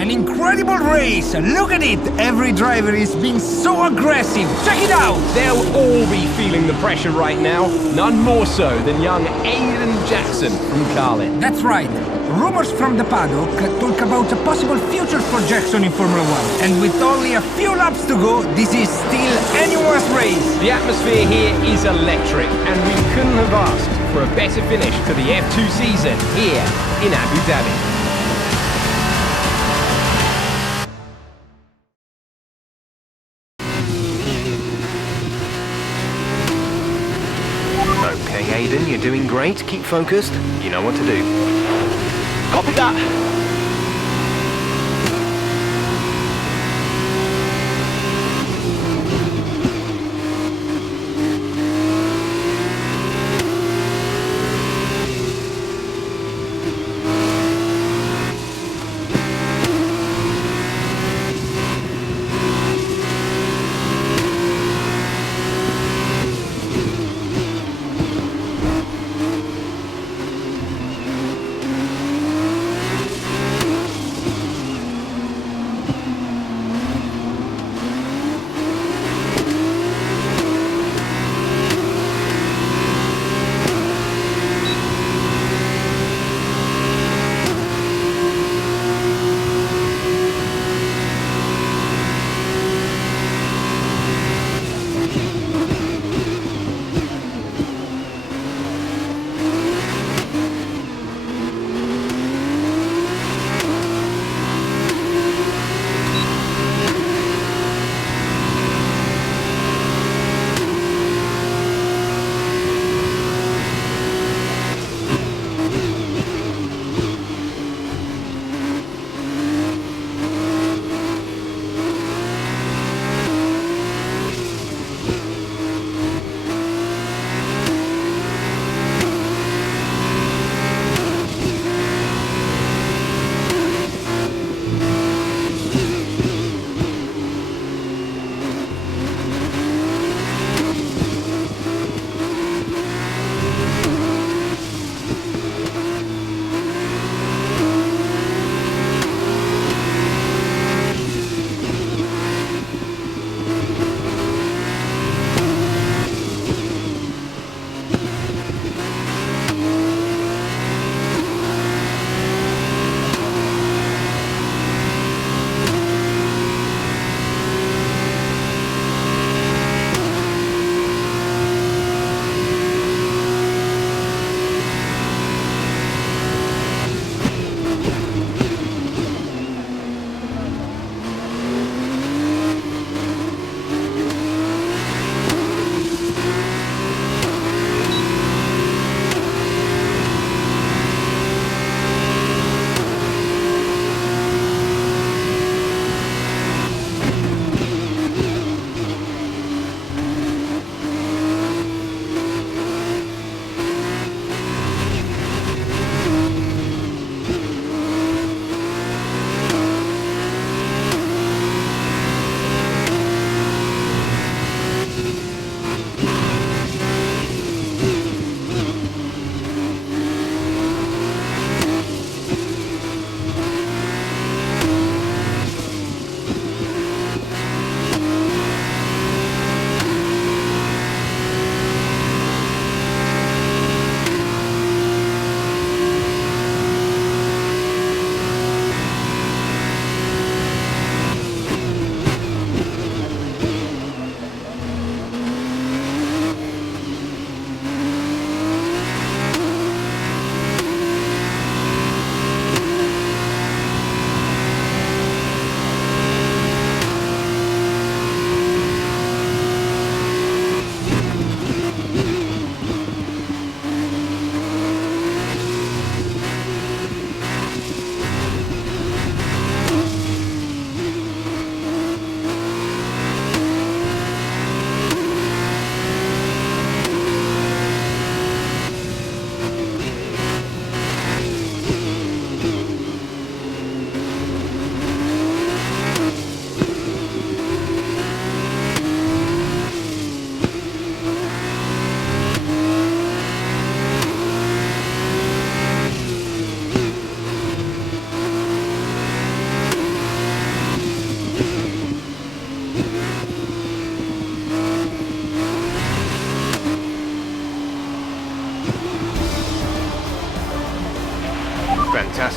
An incredible race! Look at it! Every driver is being so aggressive! Check it out! They'll all be feeling the pressure right now. None more so than young Aiden Jackson from Carlin. That's right. Rumors from the paddock talk about a possible future for Jackson in Formula 1. And with only a few laps to go, this is still anyone's race. The atmosphere here is electric, and we couldn't have asked for a better finish to the F2 season here in Abu Dhabi. Okay, Aiden, you're doing great. Keep focused. You know what to do. Copy that.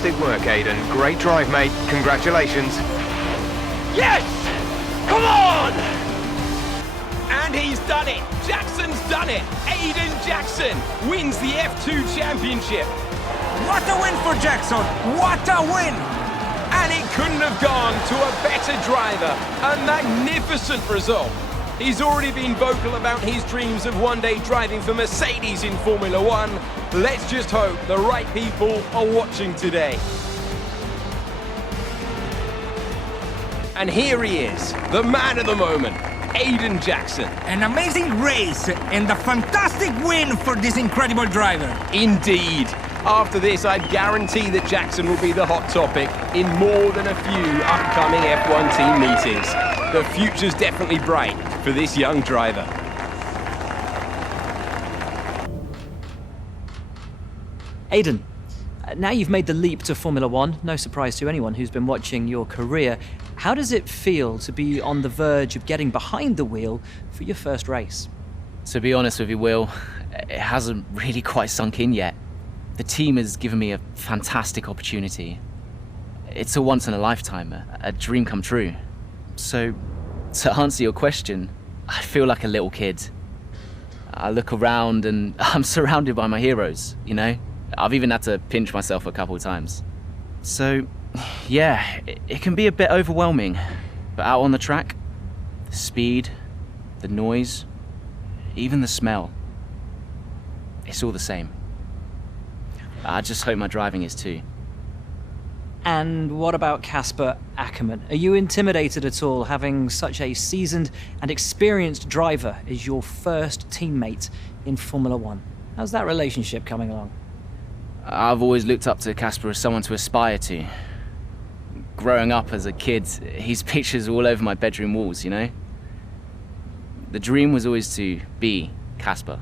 Fantastic work, Aiden. Great drive, mate. Congratulations. Yes! Come on! And he's done it! Jackson's done it! Aiden Jackson wins the F2 Championship! What a win for Jackson! What a win! And it couldn't have gone to a better driver. A magnificent result. He's already been vocal about his dreams of one day driving for Mercedes in Formula One. Let's just hope the right people are watching today. And here he is, the man of the moment, Aiden Jackson. An amazing race and a fantastic win for this incredible driver. Indeed. After this, I guarantee that Jackson will be the hot topic in more than a few upcoming F1 team meetings. The future's definitely bright for this young driver. Aiden, now you've made the leap to Formula One, no surprise to anyone who's been watching your career. How does it feel to be on the verge of getting behind the wheel for your first race? To be honest with you, Will, it hasn't really quite sunk in yet. The team has given me a fantastic opportunity. It's a once in a lifetime, a dream come true. So, to answer your question, I feel like a little kid. I look around and I'm surrounded by my heroes, you know? I've even had to pinch myself a couple of times. So, yeah, it can be a bit overwhelming. But out on the track, the speed, the noise, even the smell, it's all the same. I just hope my driving is too. And what about Casper Ackerman? Are you intimidated at all having such a seasoned and experienced driver as your first teammate in Formula One? How's that relationship coming along? I've always looked up to Casper as someone to aspire to. Growing up as a kid, his pictures were all over my bedroom walls, you know? The dream was always to be Casper.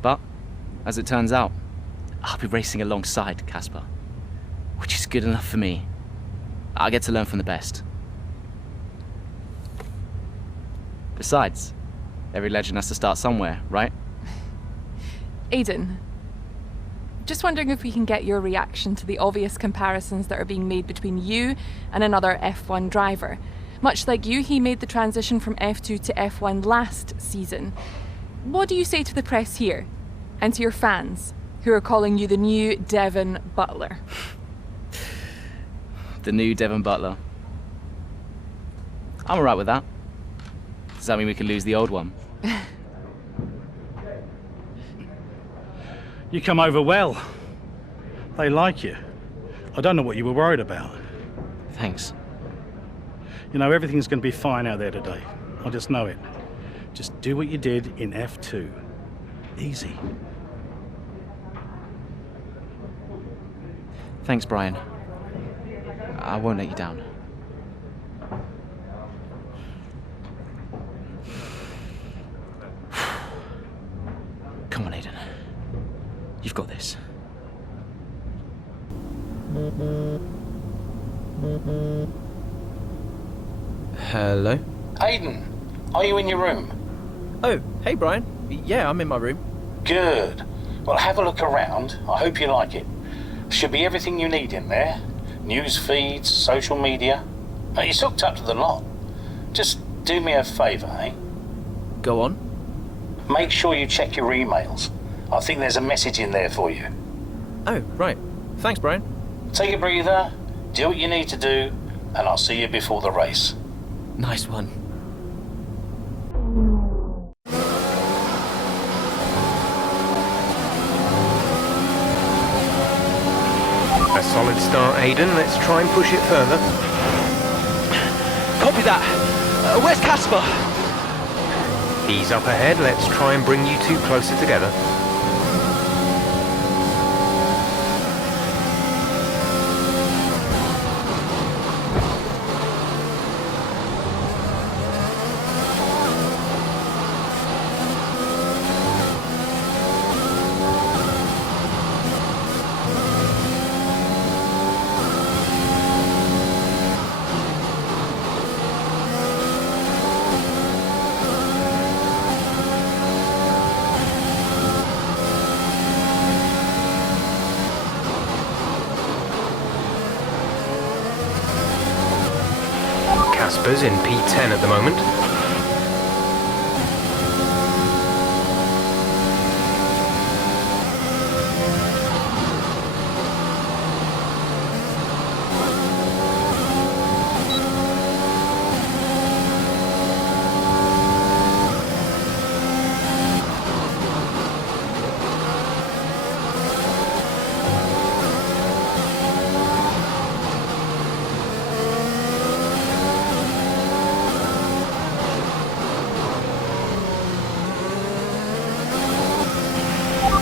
But, as it turns out, I'll be racing alongside Casper, which is good enough for me. I get to learn from the best. Besides, every legend has to start somewhere, right? Aiden, just wondering if we can get your reaction to the obvious comparisons that are being made between you and another F1 driver. Much like you, he made the transition from F2 to F1 last season. What do you say to the press here, and to your fans, who are calling you the new Devon Butler? The new Devon Butler. I'm alright with that. Does that mean we could lose the old one? You come over well. They like you. I don't know what you were worried about. Thanks. You know, everything's going to be fine out there today. I just know it. Just do what you did in F2. Easy. Thanks, Brian. I won't let you down. Come on, Aiden. You've got this. Hello? Aiden, are you in your room? Oh, hey, Brian. Yeah, I'm in my room. Good. Well, have a look around. I hope you like it. Should be everything you need in there. News feeds, social media. It's hooked up to the lot. Just do me a favour, eh? Go on. Make sure you check your emails. I think there's a message in there for you. Oh, right. Thanks, Brian. Take a breather, do what you need to do, and I'll see you before the race. Nice one. A solid start, Aiden. Let's try and push it further. Copy that. Where's Casper? He's up ahead. Let's try and bring you two closer together. Casper's in P10 at the moment.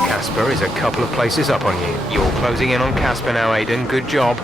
Casper is a couple of places up on you. You're closing in on Casper now, Aiden. Good job.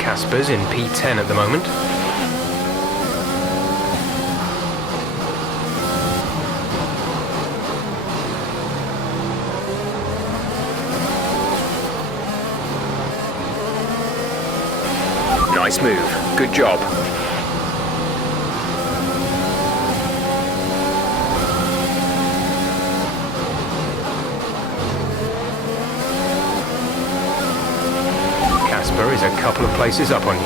Casper's in P10 at the moment. Nice move. Good job. Casper is a couple of places up on you.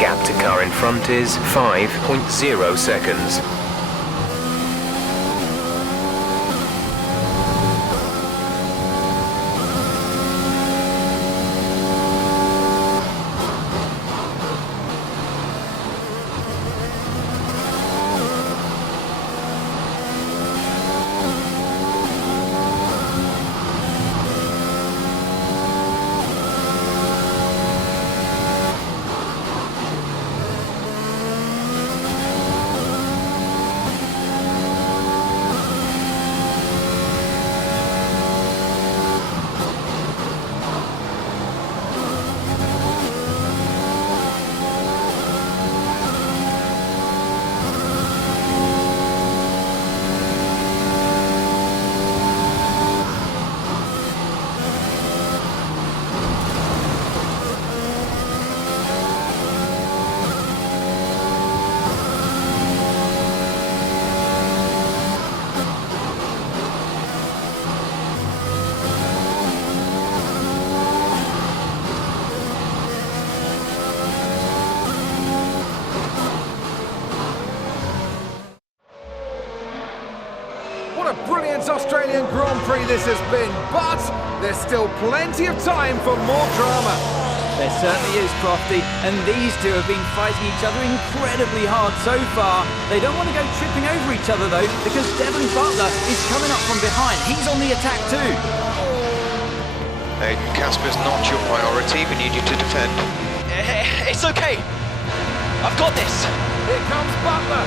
Gap to car in front is 5.0 seconds. What a brilliant Australian Grand Prix this has been, but there's still plenty of time for more drama. There certainly is, Crofty, and these two have been fighting each other incredibly hard so far. They don't want to go tripping over each other, though, because Devon Butler is coming up from behind. He's on the attack, too. Aiden, Casper's not your priority. We need you to defend. It's okay. I've got this. Here comes Butler.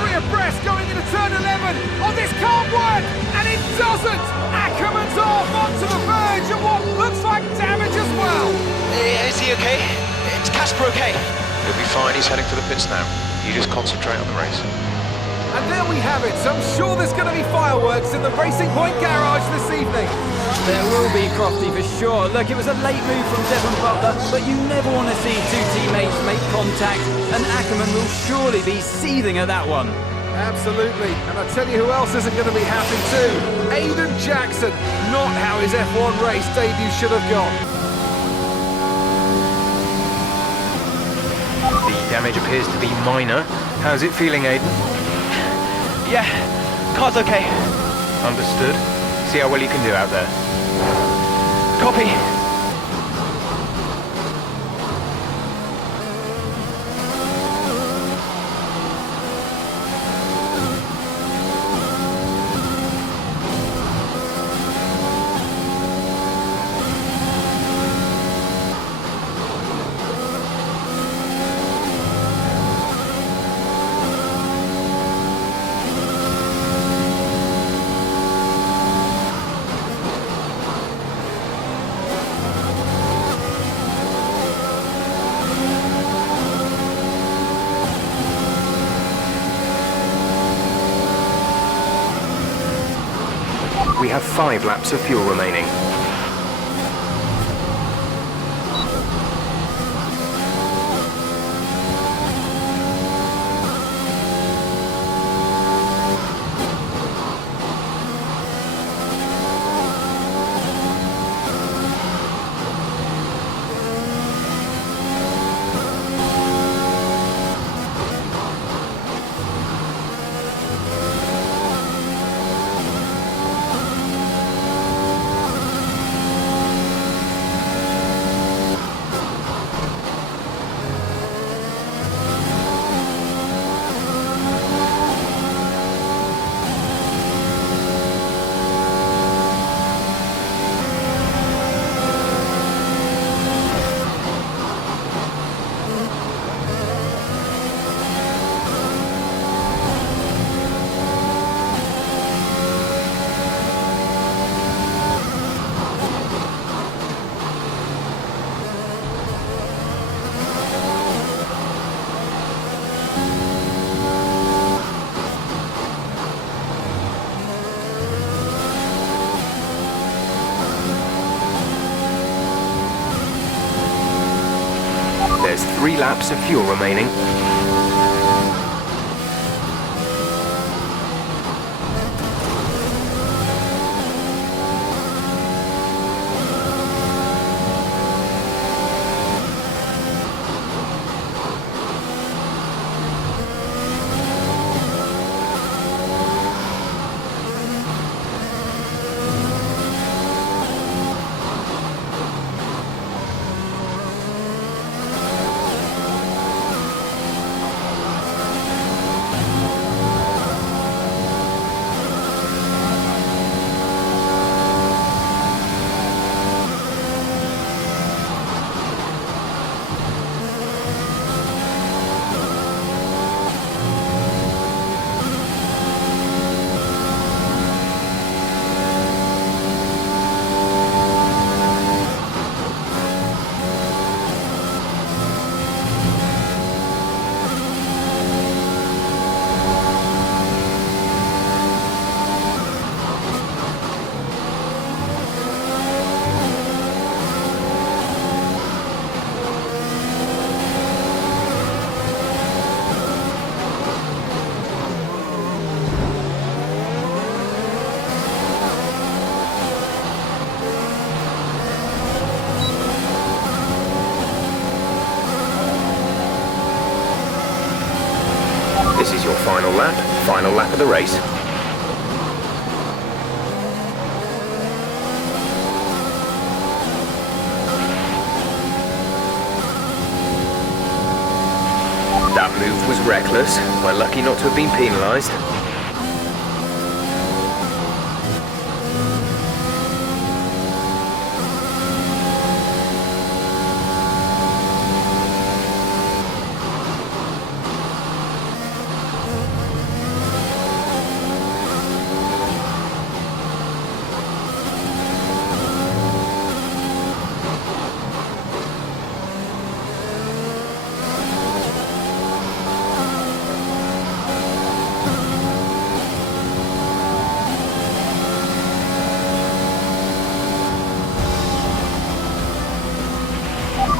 3 abreast going into turn 11. Oh, this can't work! And it doesn't! Ackerman's off onto the verge of what looks like damage as well. Is he okay? Is Casper okay? He'll be fine. He's heading for the pits now. You just concentrate on the race. And there we have it. So I'm sure there's going to be fireworks in the Racing Point garage this evening. There will be, Crofty, for sure. Look, it was a late move from Devon Butler, but you never want to see two teammates make contact, and Ackerman will surely be seething at that one. Absolutely. And I tell you who else isn't going to be happy too. Aiden Jackson. Not how his F1 race debut should have gone. The damage appears to be minor. How's it feeling, Aiden? Yeah, Car's okay. Understood. See how well you can do out there. Copy. We have 5 laps of fuel remaining. There's 3 laps of fuel remaining. This is your final lap of the race. That move was reckless. We're lucky not to have been penalised.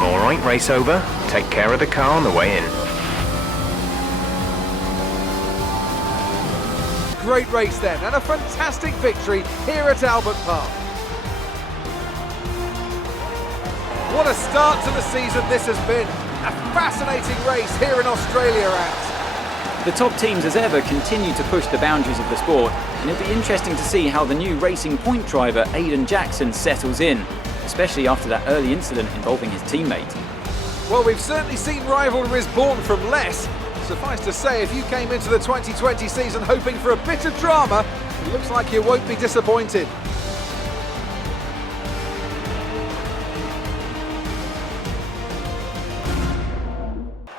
Alright, race over. Take care of the car on the way in. Great race then, and a fantastic victory here at Albert Park. What a start to the season this has been. A fascinating race here in Australia, Ant. The top teams as ever continue to push the boundaries of the sport, and it'll be interesting to see how the new Racing Point driver Aiden Jackson settles in, especially after that early incident involving his teammate. Well, we've certainly seen rivalries born from less. Suffice to say, if you came into the 2020 season hoping for a bit of drama, it looks like you won't be disappointed.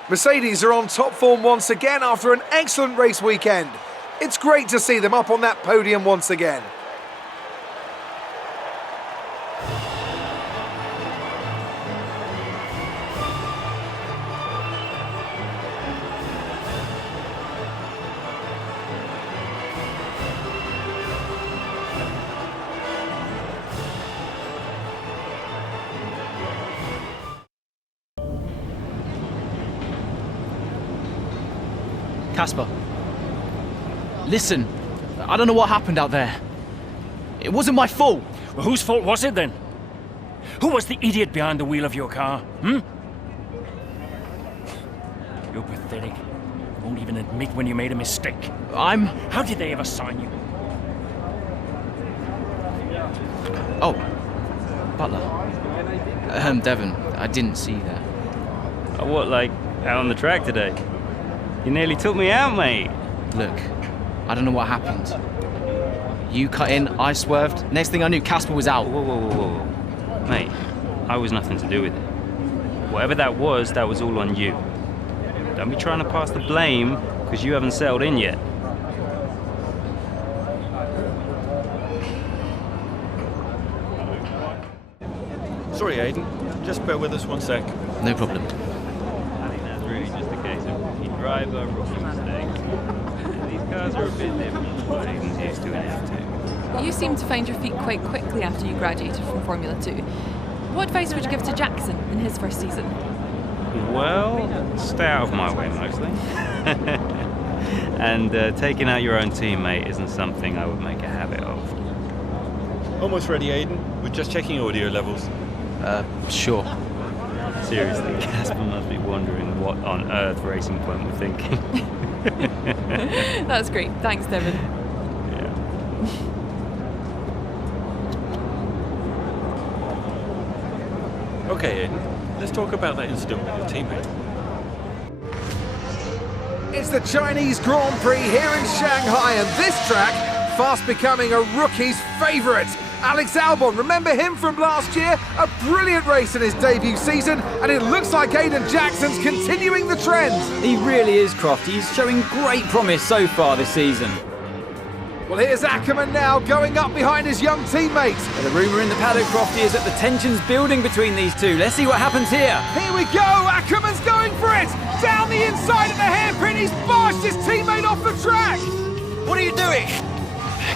Mercedes are on top form once again after an excellent race weekend. It's great to see them up on that podium once again. Casper, listen, I don't know what happened out there. It wasn't my fault. Well, whose fault was it then? Who was the idiot behind the wheel of your car, You're pathetic. You won't even admit when you made a mistake. How did they ever sign you? Oh, Butler. Devon, I didn't see that. What, like, out on the track today? You nearly took me out, mate. Look, I don't know what happened. You cut in, I swerved. Next thing I knew, Casper was out. Whoa. Mate, I was nothing to do with it. Whatever that was all on you. Don't be trying to pass the blame, because you haven't settled in yet. Sorry, Aiden. Just bear with us one sec. No problem. I think that's really just a case of rookie driver, rookie mistakes. These cars are a bit different from what Aiden's used to in F2. You seem to find your feet quite quickly after you graduated from Formula 2. What advice would you give to Jackson in his first season? Well, stay out of my way mostly. And taking out your own teammate isn't something I would make a habit of. Almost ready, Aiden. We're just checking audio levels. Sure. Seriously, Casper must be wondering what on earth Racing Point were thinking. That's great. Thanks, Devon. Yeah. Okay, Aiden. Let's talk about that incident with your teammate. It's the Chinese Grand Prix here in Shanghai, and this track fast becoming a rookie's favourite. Alex Albon, remember him from last year? A brilliant race in his debut season, and it looks like Aiden Jackson's continuing the trend. He really is, Croft. He's showing great promise so far this season. Well, here's Ackerman now, going up behind his young teammate. The rumour in the paddock, Crofty, is that the tension's building between these two. Let's see what happens here. Here we go, Ackerman's going for it! Down the inside of the hairpin, he's bashed his teammate off the track! What are you doing?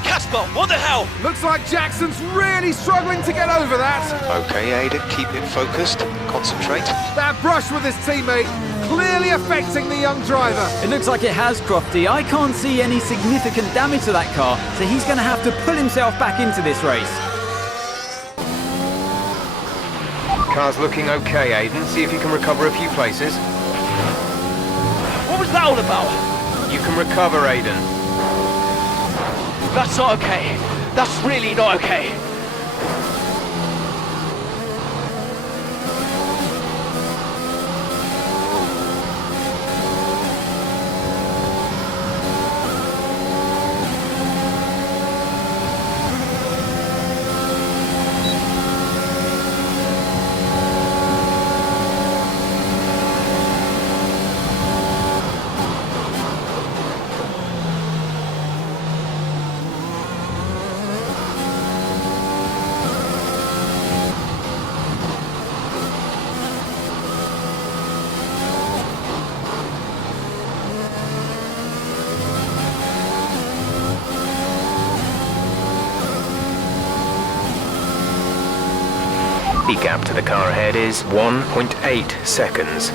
Casper, what the hell? Looks like Jackson's really struggling to get over that. Okay, Aiden, keep it focused. Concentrate. That brush with his teammate clearly affecting the young driver. It looks like it has, Crofty. I can't see any significant damage to that car, so he's going to have to pull himself back into this race. Car's looking okay, Aiden. See if you can recover a few places. What was that all about? You can recover, Aiden. That's not okay. That's really not okay. The gap to the car ahead is 1.8 seconds.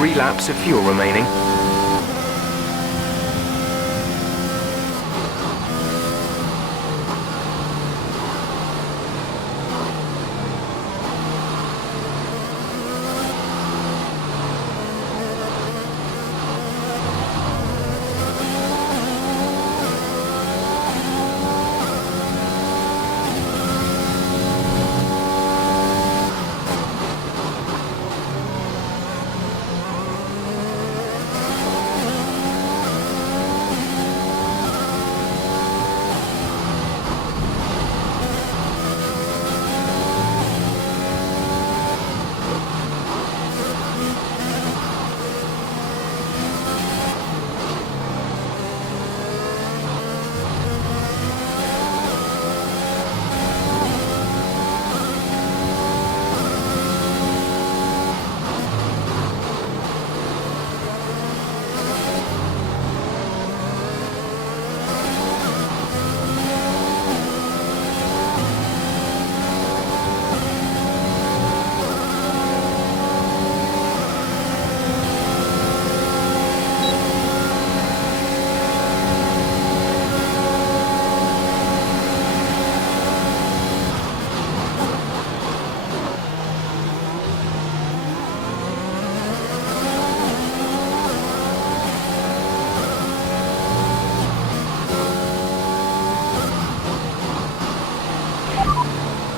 3 laps of fuel remaining.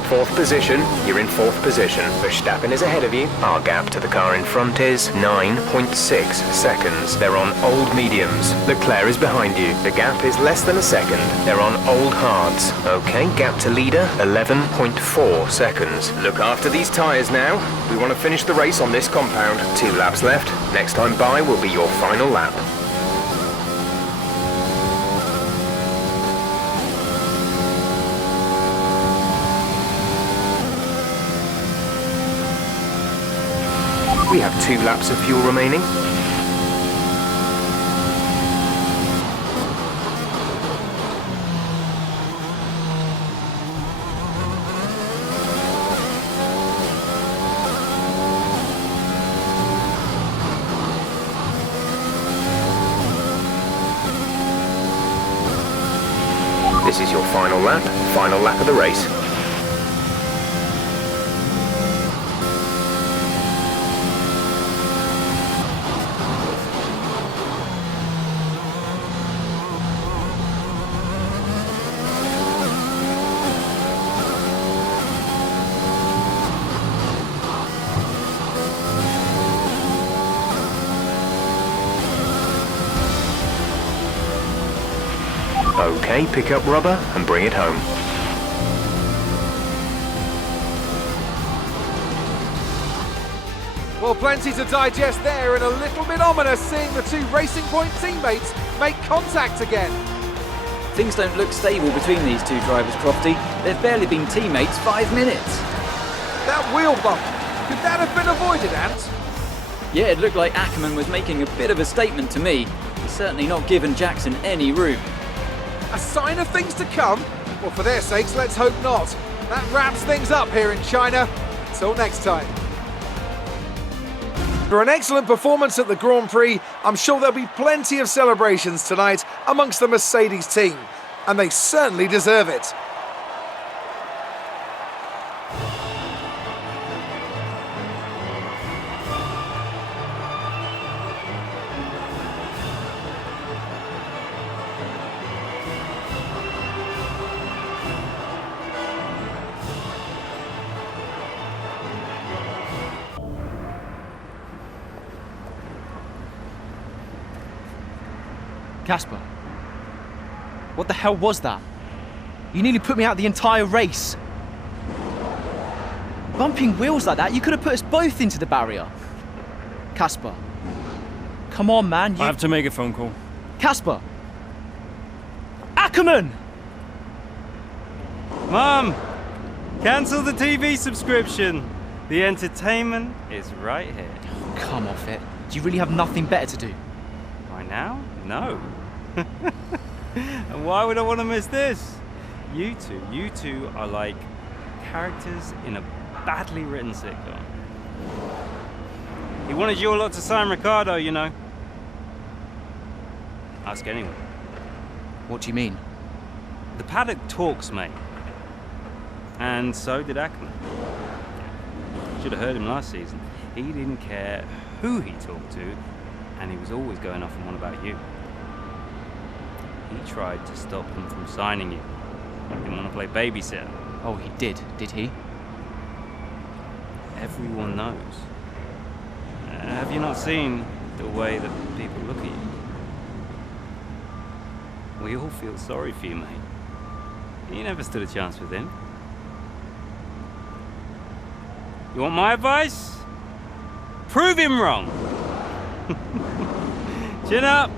Fourth position, you're in 4th position. Verstappen is ahead of you. Our gap to the car in front is 9.6 seconds. They're on old mediums. Leclerc is behind you. The gap is less than a second. They're on old hards. Okay, gap to leader, 11.4 seconds. Look after these tyres now. We want to finish the race on this compound. 2 laps left. Next time by will be your final lap. We have 2 laps of fuel remaining. This is your final lap of the race. Okay, pick up rubber and bring it home. Well, plenty to digest there, and a little bit ominous seeing the 2 Racing Point teammates make contact again. Things don't look stable between these 2 drivers, Crofty. They've barely been teammates 5 minutes. That wheel bump, could that have been avoided, Ant? Yeah, it looked like Ackerman was making a bit of a statement to me. He's certainly not given Jackson any room. A sign of things to come? Well, for their sakes, let's hope not. That wraps things up here in China. Until next time. For an excellent performance at the Grand Prix, I'm sure there'll be plenty of celebrations tonight amongst the Mercedes team. And they certainly deserve it. Casper, what the hell was that? You nearly put me out the entire race. Bumping wheels like that, you could have put us both into the barrier. Casper, come on, man. I have to make a phone call. Casper! Ackerman! Mom! Cancel the TV subscription. The entertainment is right here. Oh, come off it. Do you really have nothing better to do? Right now? No. And why would I want to miss this? You two are like characters in a badly written sitcom. He wanted your lot to sign Ricardo, you know. Ask anyone. What do you mean? The paddock talks, mate. And so did Ackerman. Should have heard him last season. He didn't care who he talked to, and he was always going off on one about you. He tried to stop them from signing you. Didn't want to play babysitter. Oh, he did he? Everyone knows. Have you not seen the way that people look at you? We all feel sorry for you, mate. You never stood a chance with him. You want my advice? Prove him wrong. Chin up.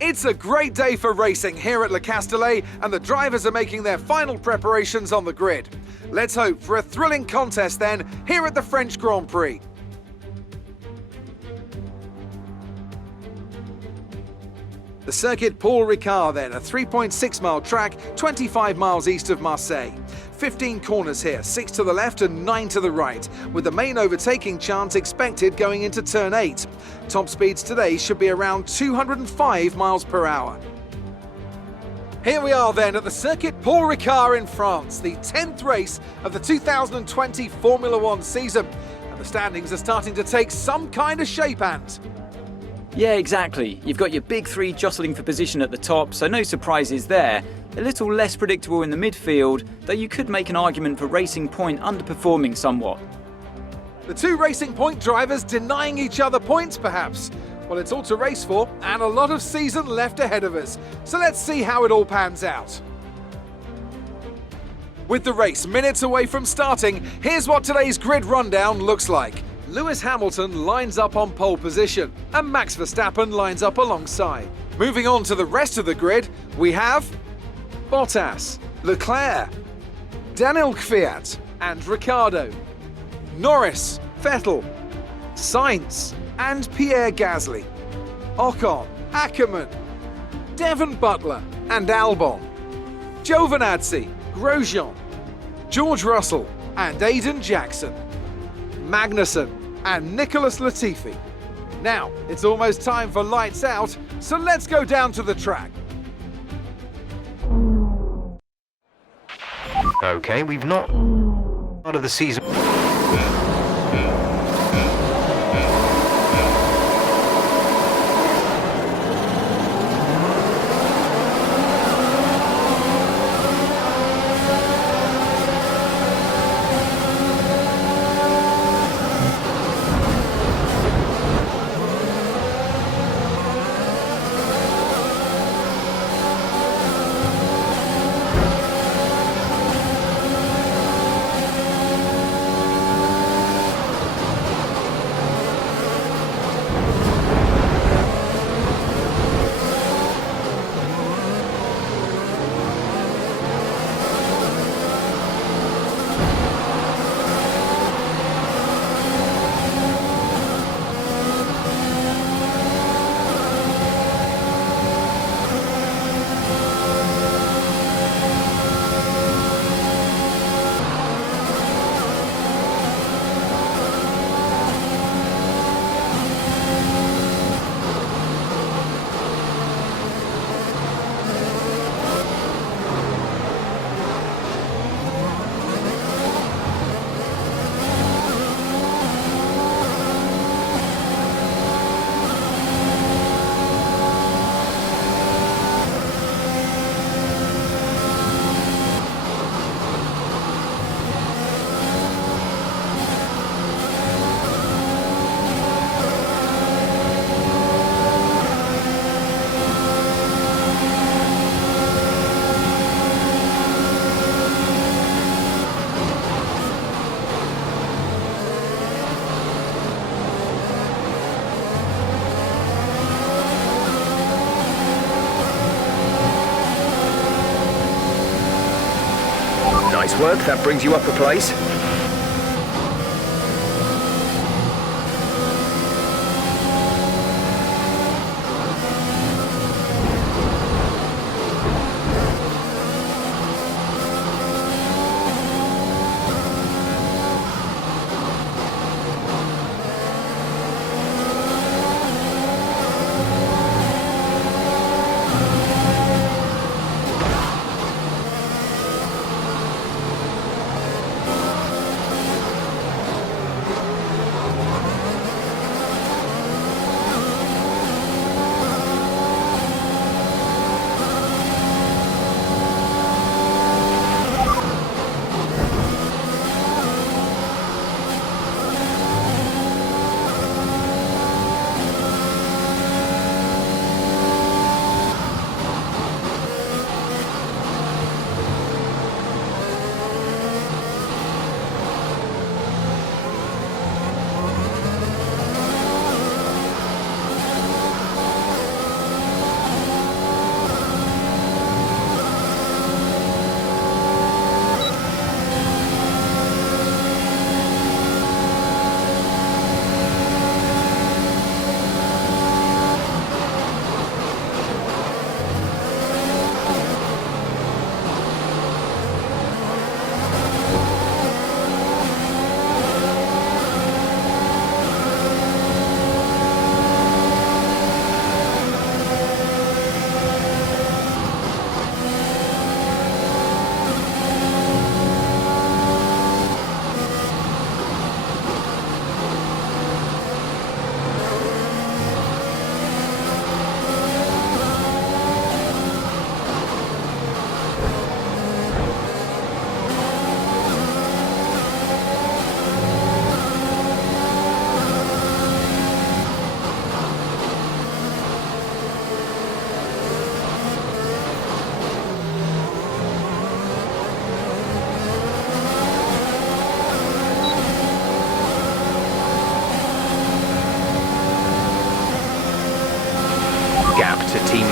It's a great day for racing here at Le Castellet, and the drivers are making their final preparations on the grid. Let's hope for a thrilling contest then here at the French Grand Prix. The circuit Paul Ricard then, a 3.6 mile track, 25 miles east of Marseille. 15 corners here, 6 to the left and 9 to the right, with the main overtaking chance expected going into turn 8. Top speeds today should be around 205 miles per hour. Here we are then at the circuit Paul Ricard in France, the 10th race of the 2020 Formula One season. And the standings are starting to take some kind of shape, Ant. Yeah, exactly. You've got your big three jostling for position at the top, so no surprises there. A little less predictable in the midfield, though you could make an argument for Racing Point underperforming somewhat. The two Racing Point drivers denying each other points, perhaps. Well, it's all to race for, and a lot of season left ahead of us. So let's see how it all pans out. With the race minutes away from starting, here's what today's grid rundown looks like. Lewis Hamilton lines up on pole position, and Max Verstappen lines up alongside. Moving on to the rest of the grid, we have Bottas, Leclerc, Daniel Kvyat, and Ricciardo, Norris, Vettel, Sainz, and Pierre Gasly, Ocon, Ackerman, Devon Butler, and Albon, Giovinazzi, Grosjean, George Russell, and Aiden Jackson, Magnussen, and Nicholas Latifi. Now, it's almost time for lights out, so let's go down to the track. Okay, we've not out of the season. Nice work, that brings you up a place.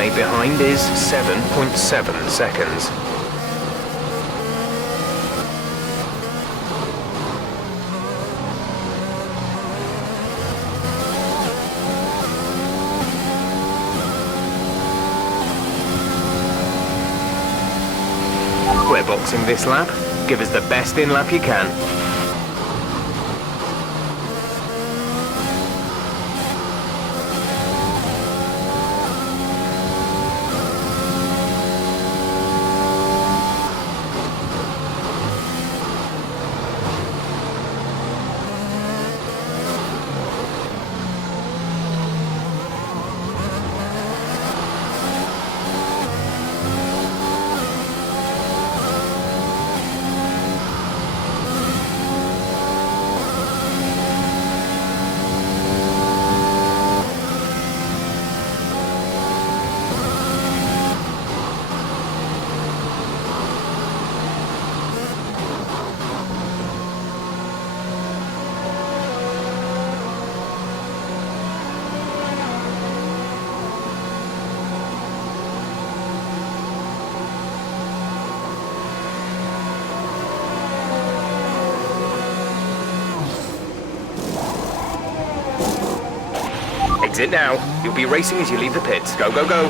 teammate behind is 7.7 seconds. We're boxing this lap. Give us the best in-lap you can. Exit now. You'll be racing as you leave the pits. Go, go, go.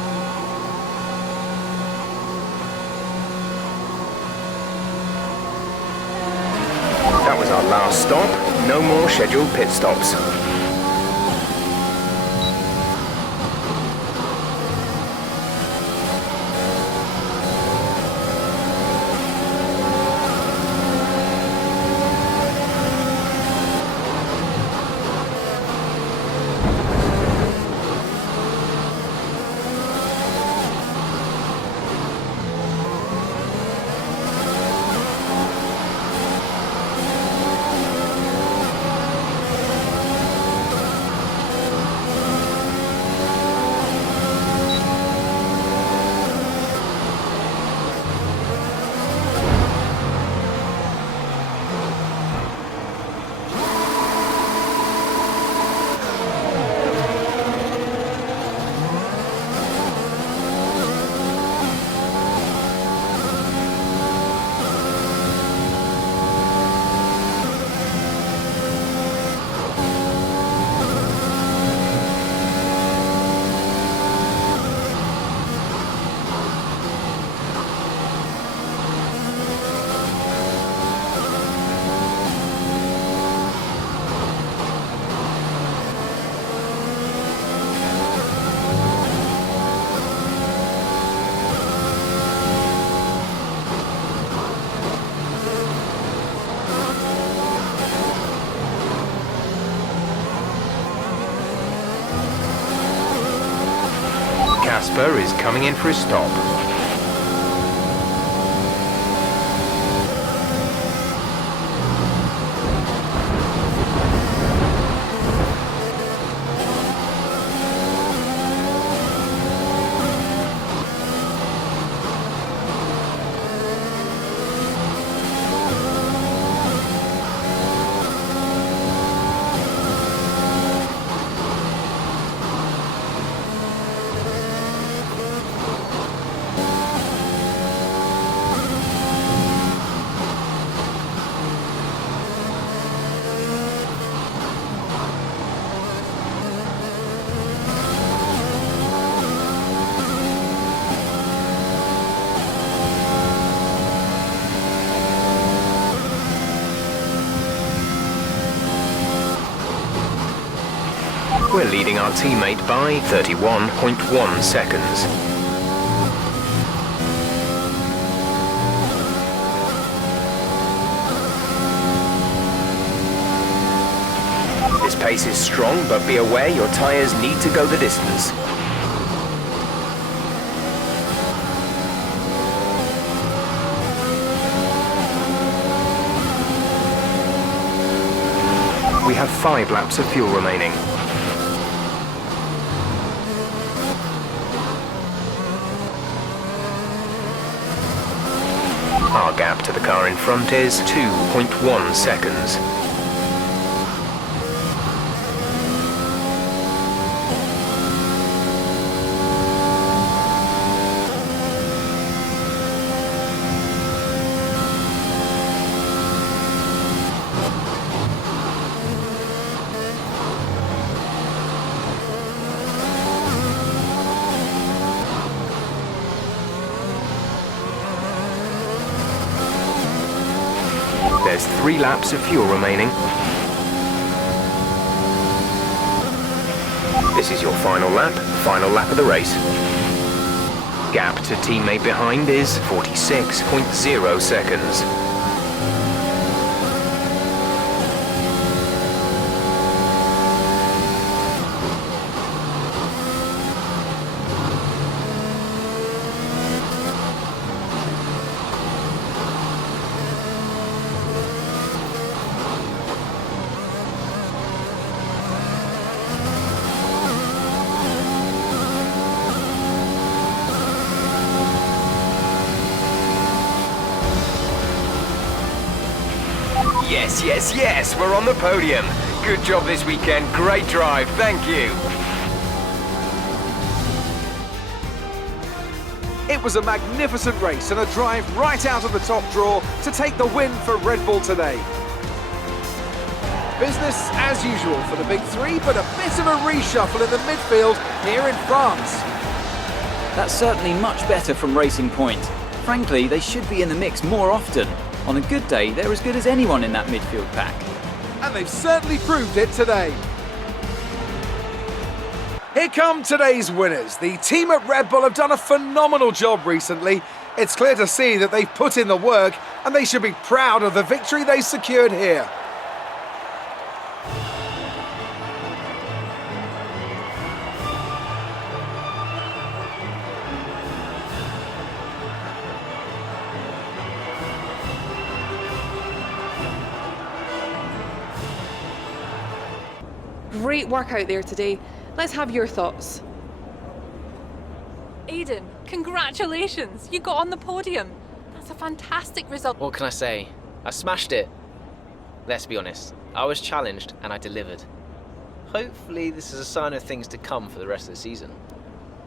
That was our last stop. No more scheduled pit stops. Casper is coming in for a stop. We're leading our teammate by 31.1 seconds. This pace is strong, but be aware your tyres need to go the distance. We have 5 laps of fuel remaining. Our gap to the car in front is 2.1 seconds. There's 3 laps of fuel remaining. This is your final lap of the race. Gap to teammate behind is 46.0 seconds. Yes, we're on the podium. Good job this weekend, great drive, thank you. It was a magnificent race and a drive right out of the top draw to take the win for Red Bull today. Business as usual for the big three, but a bit of a reshuffle in the midfield here in France. That's certainly much better from Racing Point. Frankly, they should be in the mix more often. On a good day, they're as good as anyone in that midfield pack. And they've certainly proved it today. Here come today's winners. The team at Red Bull have done a phenomenal job recently. It's clear to see that they've put in the work and they should be proud of the victory they secured here. Great work out there today. Let's have your thoughts. Aiden, congratulations! You got on the podium. That's a fantastic result. What can I say? I smashed it. Let's be honest, I was challenged and I delivered. Hopefully this is a sign of things to come for the rest of the season.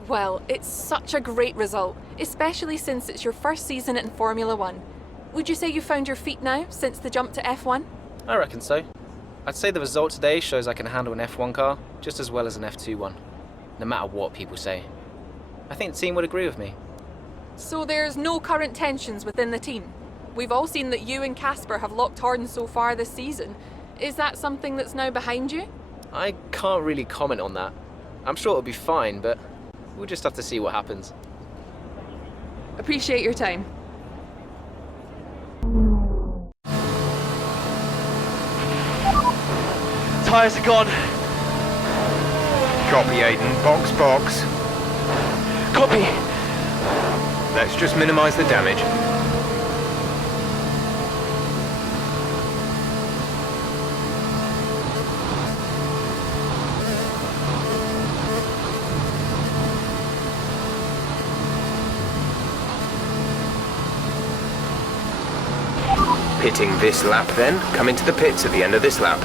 Well, it's such a great result, especially since it's your first season in Formula One. Would you say you found your feet now since the jump to F1? I reckon so. I'd say the result today shows I can handle an F1 car just as well as an F2 one, no matter what people say. I think the team would agree with me. So there's no current tensions within the team? We've all seen that you and Casper have locked horns so far this season. Is that something that's now behind you? I can't really comment on that. I'm sure it'll be fine, but we'll just have to see what happens. Appreciate your time. Tyres are gone. Copy, Aiden. Box. Copy. Let's just minimize the damage. Pitting this lap then. Come into the pits at the end of this lap.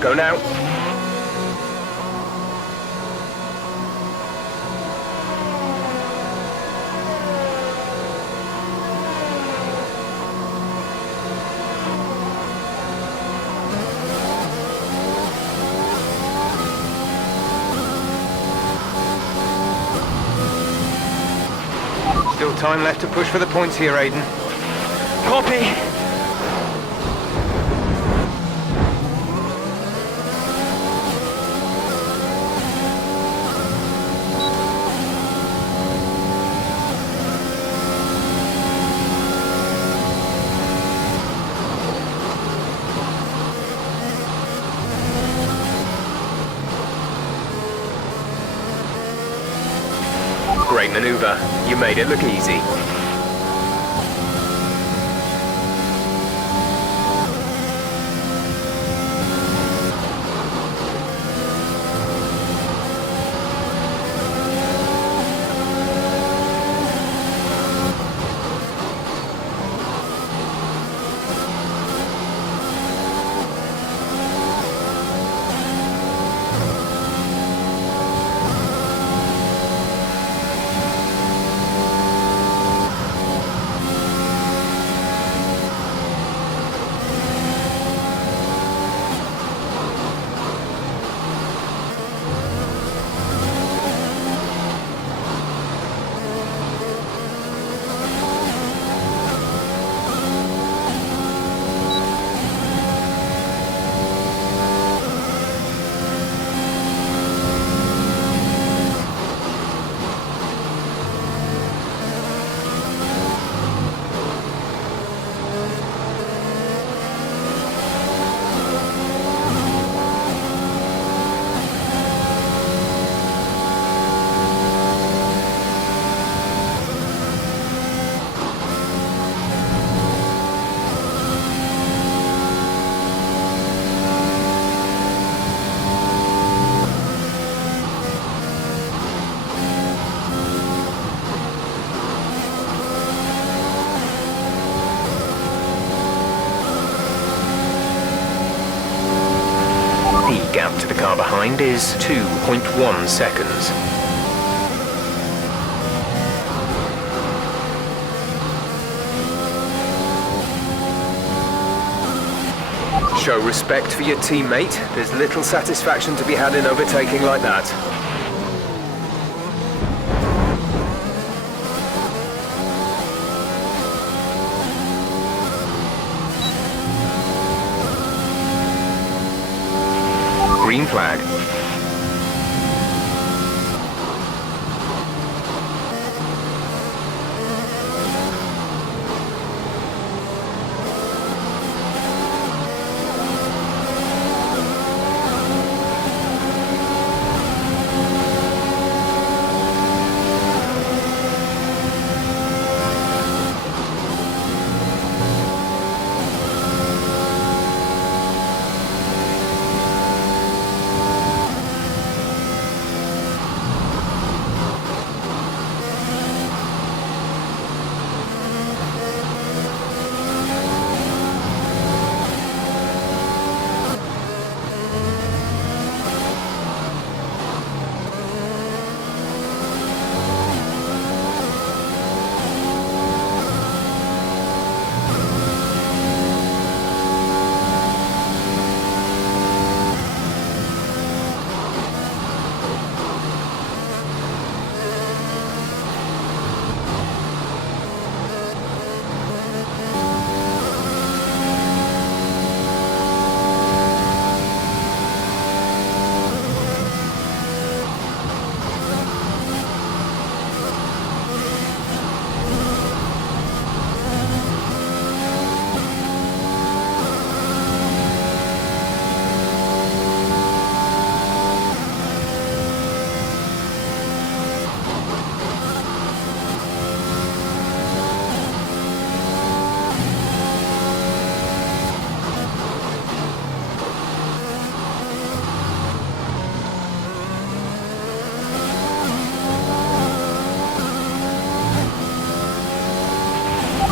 Go now. Still time left to push for the points here, Aiden. Copy. Great maneuver. You made it look easy. car behind is 2.1 seconds. Show respect for your teammate. There's little satisfaction to be had in overtaking like that. Green flag.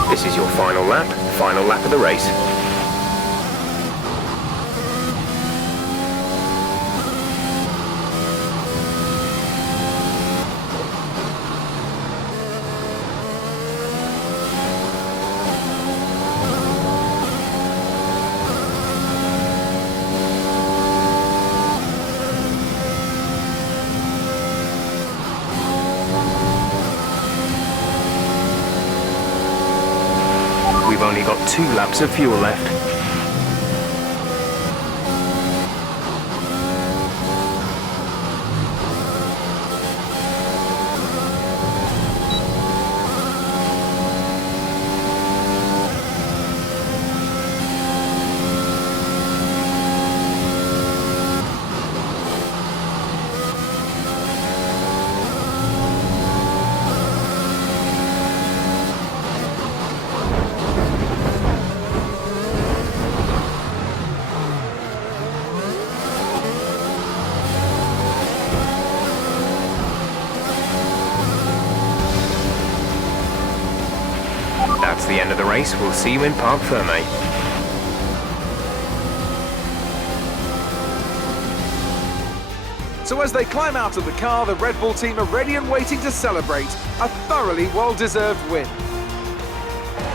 This is your final lap of the race. We've only got 2 laps of fuel left. That's the end of the race. We'll see you in Parc Fermé. So as they climb out of the car, the Red Bull team are ready and waiting to celebrate a thoroughly well-deserved win.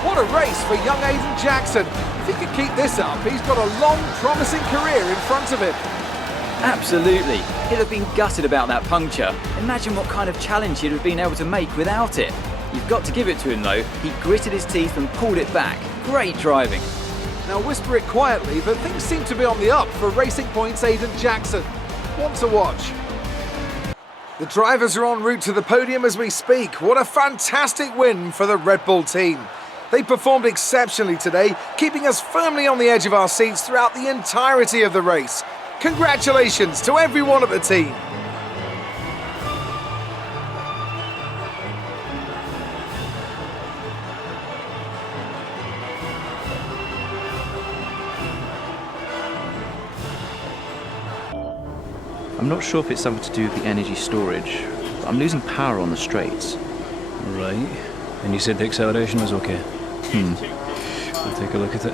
What a race for young Aiden Jackson. If he can keep this up, he's got a long, promising career in front of him. Absolutely. He'll have been gutted about that puncture. Imagine what kind of challenge he'd have been able to make without it. You've got to give it to him though. He gritted his teeth and pulled it back. Great driving. Now whisper it quietly, but things seem to be on the up for Racing Point's Aiden Jackson. One to watch. The drivers are en route to the podium as we speak. What a fantastic win for the Red Bull team. They performed exceptionally today, keeping us firmly on the edge of our seats throughout the entirety of the race. Congratulations to everyone at the team. I'm not sure if it's something to do with the energy storage, but I'm losing power on the straights. Right. And you said the acceleration was okay? We'll take a look at it.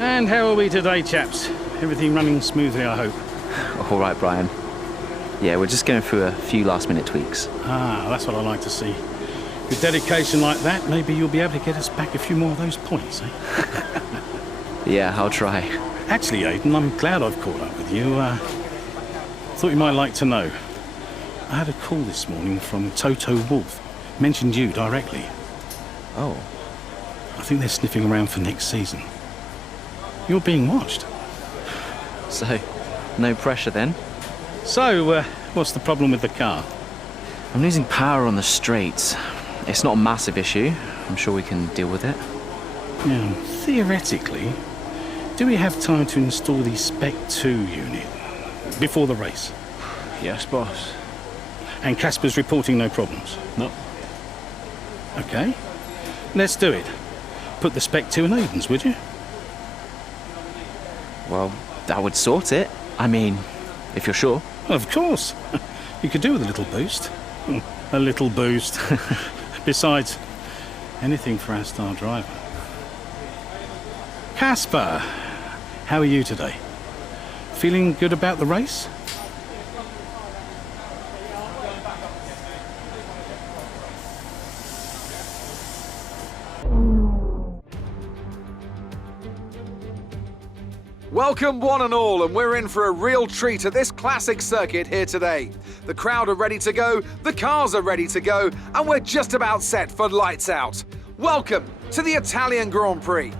And how are we today, chaps? Everything running smoothly, I hope. All right, Brian. Yeah, we're just going through a few last-minute tweaks. Ah, that's what I like to see. With dedication like that, maybe you'll be able to get us back a few more of those points, eh? Yeah, I'll try. Actually, Aiden, I'm glad I've caught up with you. Thought you might like to know. I had a call this morning from Toto Wolff. Mentioned you directly. Oh. I think they're sniffing around for next season. You're being watched. So, no pressure then? So, what's the problem with the car? I'm losing power on the straights. It's not a massive issue. I'm sure we can deal with it. Yeah, theoretically, do we have time to install the Spec 2 unit before the race? Yes, boss. And Casper's reporting no problems? No. Okay, let's do it. Put the Spec 2 in Aiden's, would you? Well, that would sort it. I mean, if you're sure. Of course. You could do with a little boost. A little boost. Besides, anything for our star driver. Casper, how are you today? Feeling good about the race? Welcome one and all, and we're in for a real treat at this classic circuit here today. The crowd are ready to go, the cars are ready to go, and we're just about set for lights out. Welcome to the Italian Grand Prix.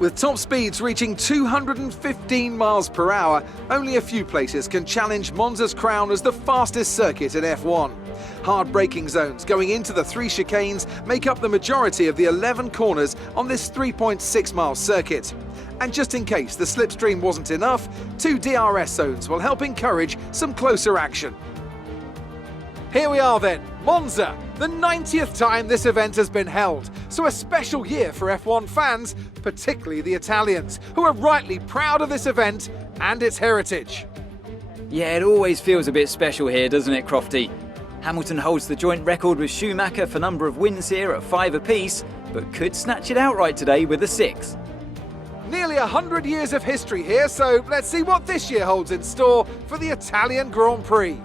With top speeds reaching 215 miles per hour, only a few places can challenge Monza's crown as the fastest circuit in F1. Hard braking zones going into the 3 chicanes make up the majority of the 11 corners on this 3.6-mile circuit. And just in case the slipstream wasn't enough, 2 DRS zones will help encourage some closer action. Here we are then, Monza, the 90th time this event has been held, so a special year for F1 fans, particularly the Italians, who are rightly proud of this event and its heritage. Yeah, it always feels a bit special here, doesn't it, Crofty? Hamilton holds the joint record with Schumacher for number of wins here at 5 apiece, but could snatch it outright today with a 6. Nearly 100 years of history here, so let's see what this year holds in store for the Italian Grand Prix.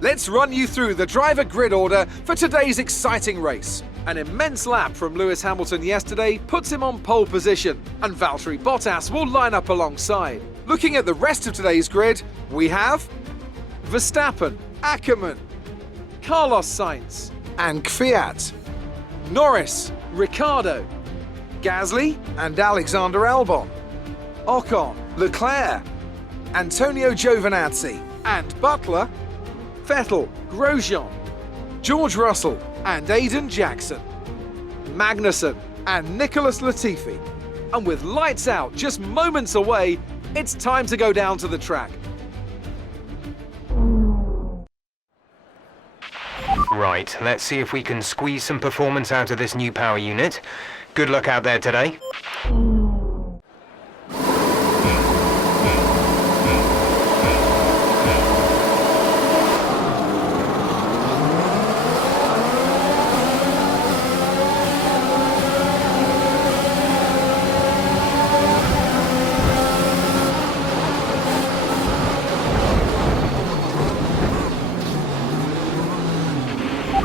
Let's run you through the driver grid order for today's exciting race. An immense lap from Lewis Hamilton yesterday puts him on pole position, and Valtteri Bottas will line up alongside. Looking at the rest of today's grid, we have Verstappen, Ackermann, Carlos Sainz, and Kvyat, Norris, Ricciardo, Gasly and Alexander Albon, Ocon, Leclerc, Antonio Giovinazzi and Butler, Vettel, Grosjean, George Russell and Aiden Jackson, Magnussen and Nicholas Latifi. And with lights out just moments away, it's time to go down to the track. Right, let's see if we can squeeze some performance out of this new power unit. Good luck out there today.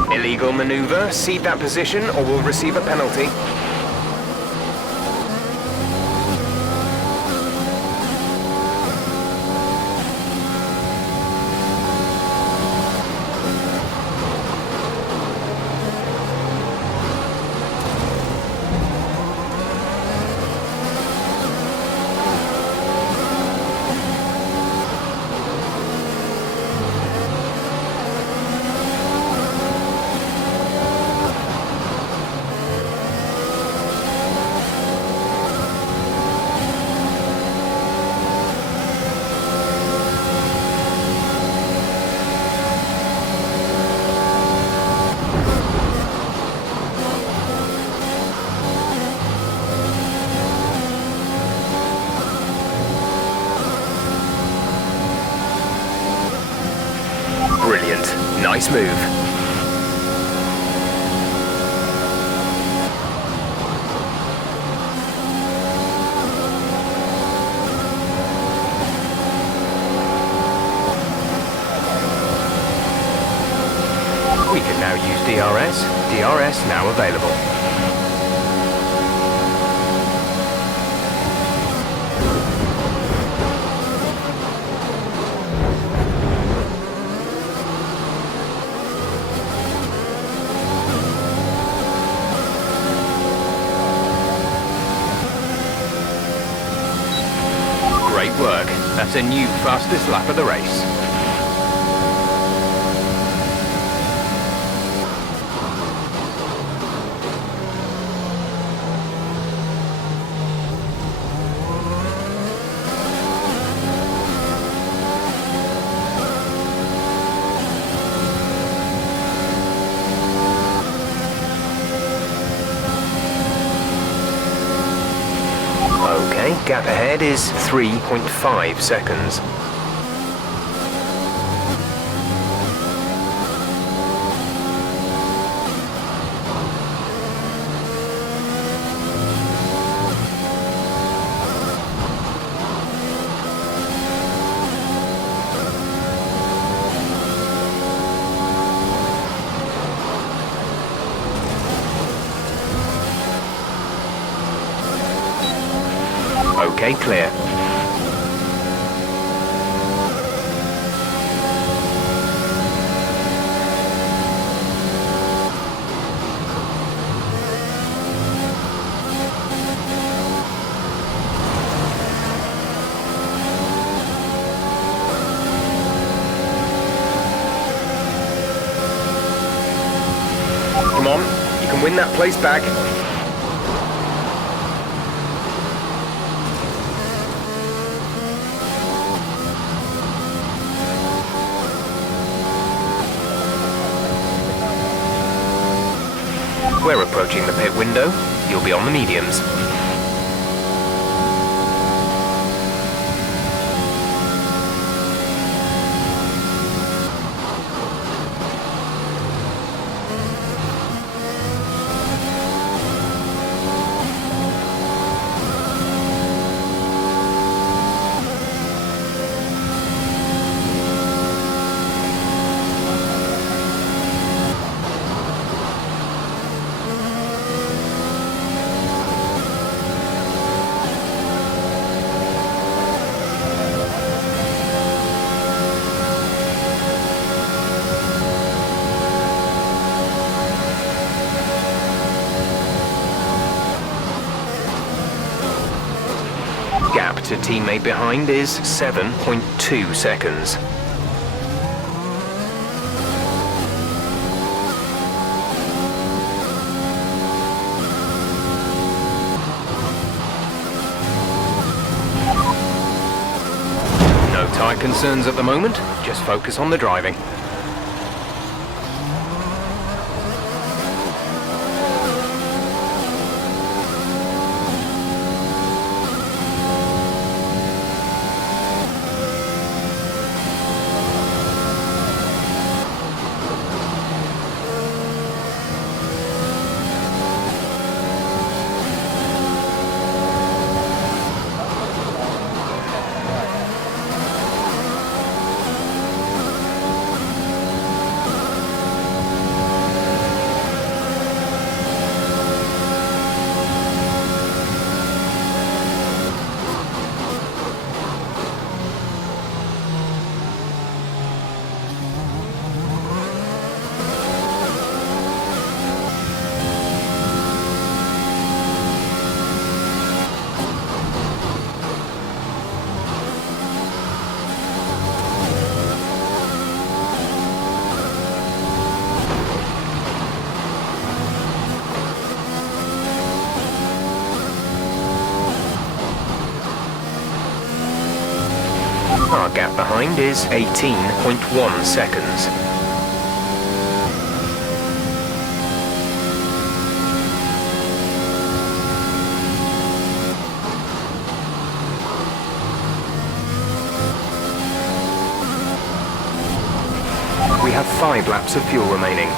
Illegal maneuver, cede that position or we'll receive a penalty. Brilliant. Nice move. now available. Great work. That's a new fastest lap of the race. Okay, gap ahead is 3.5 seconds. Okay, clear. Come on, you can win that place back. We're approaching the pit window. You'll be on the mediums. Gap to teammate behind is 7.2 seconds. No tyre concerns at the moment, just focus on the driving. Our gap behind is 18.1 seconds. We have 5 laps of fuel remaining.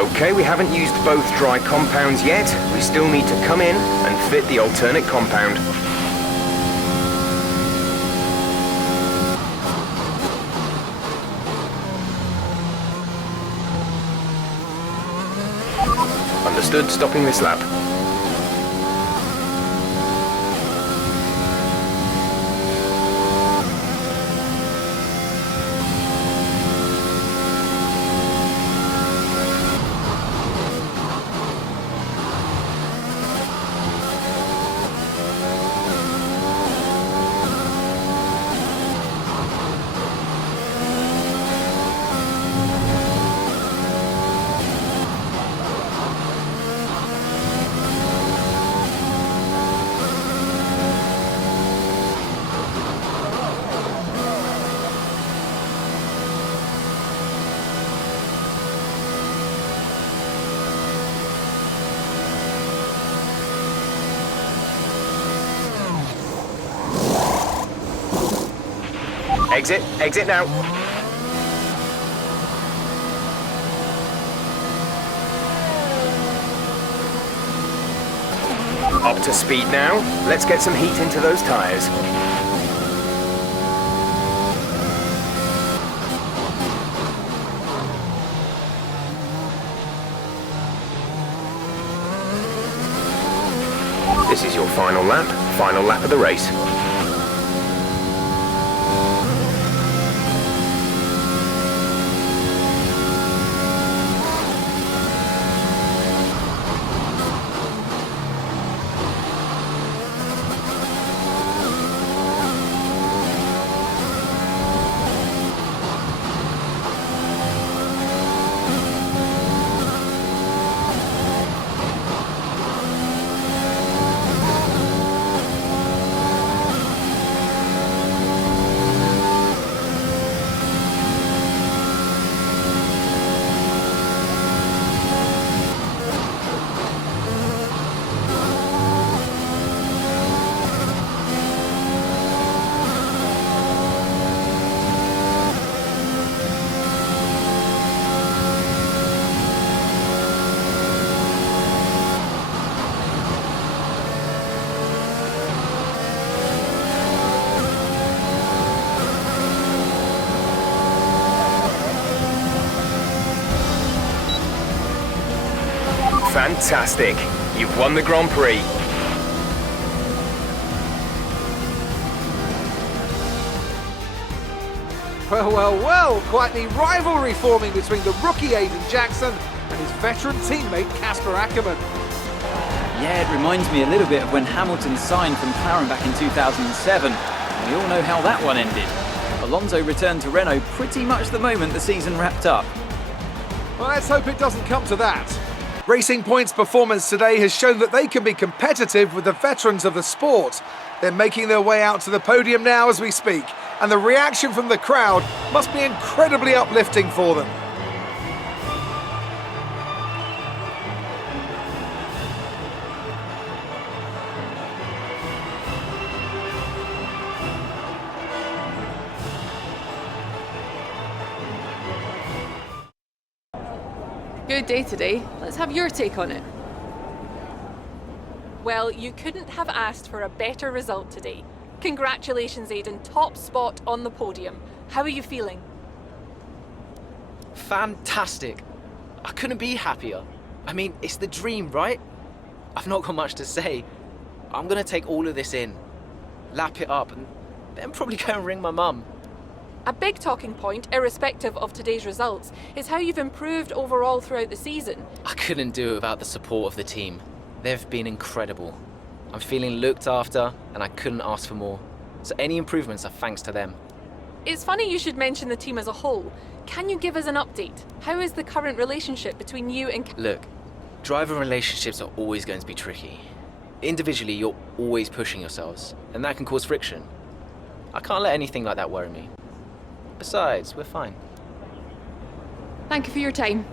Okay, we haven't used both dry compounds yet. We still need to come in and fit the alternate compound. Understood, stopping this lap. Exit now. Up to speed now. Let's get some heat into those tyres. This is your final lap of the race. Fantastic! You've won the Grand Prix. Well, quite the rivalry forming between the rookie Aiden Jackson and his veteran teammate Casper Ackermann. Yeah, it reminds me a little bit of when Hamilton signed from McLaren back in 2007. We all know how that one ended. Alonso returned to Renault pretty much the moment the season wrapped up. Well, let's hope it doesn't come to that. Racing Point's performance today has shown that they can be competitive with the veterans of the sport. They're making their way out to the podium now as we speak, and the reaction from the crowd must be incredibly uplifting for them. Good day today. Let's have your take on it. Well, you couldn't have asked for a better result today. Congratulations, Aiden. Top spot on the podium. How are you feeling? Fantastic. I couldn't be happier. I mean, it's the dream, right? I've not got much to say. I'm gonna take all of this in, lap it up, and then probably go and ring my mum. A big talking point, irrespective of today's results, is how you've improved overall throughout the season. I couldn't do it without the support of the team. They've been incredible. I'm feeling looked after, and I couldn't ask for more. So any improvements are thanks to them. It's funny you should mention the team as a whole. Can you give us an update? How is the current relationship between you and... Look, driver relationships are always going to be tricky. Individually, you're always pushing yourselves, and that can cause friction. I can't let anything like that worry me. Besides, we're fine. Thank you for your time.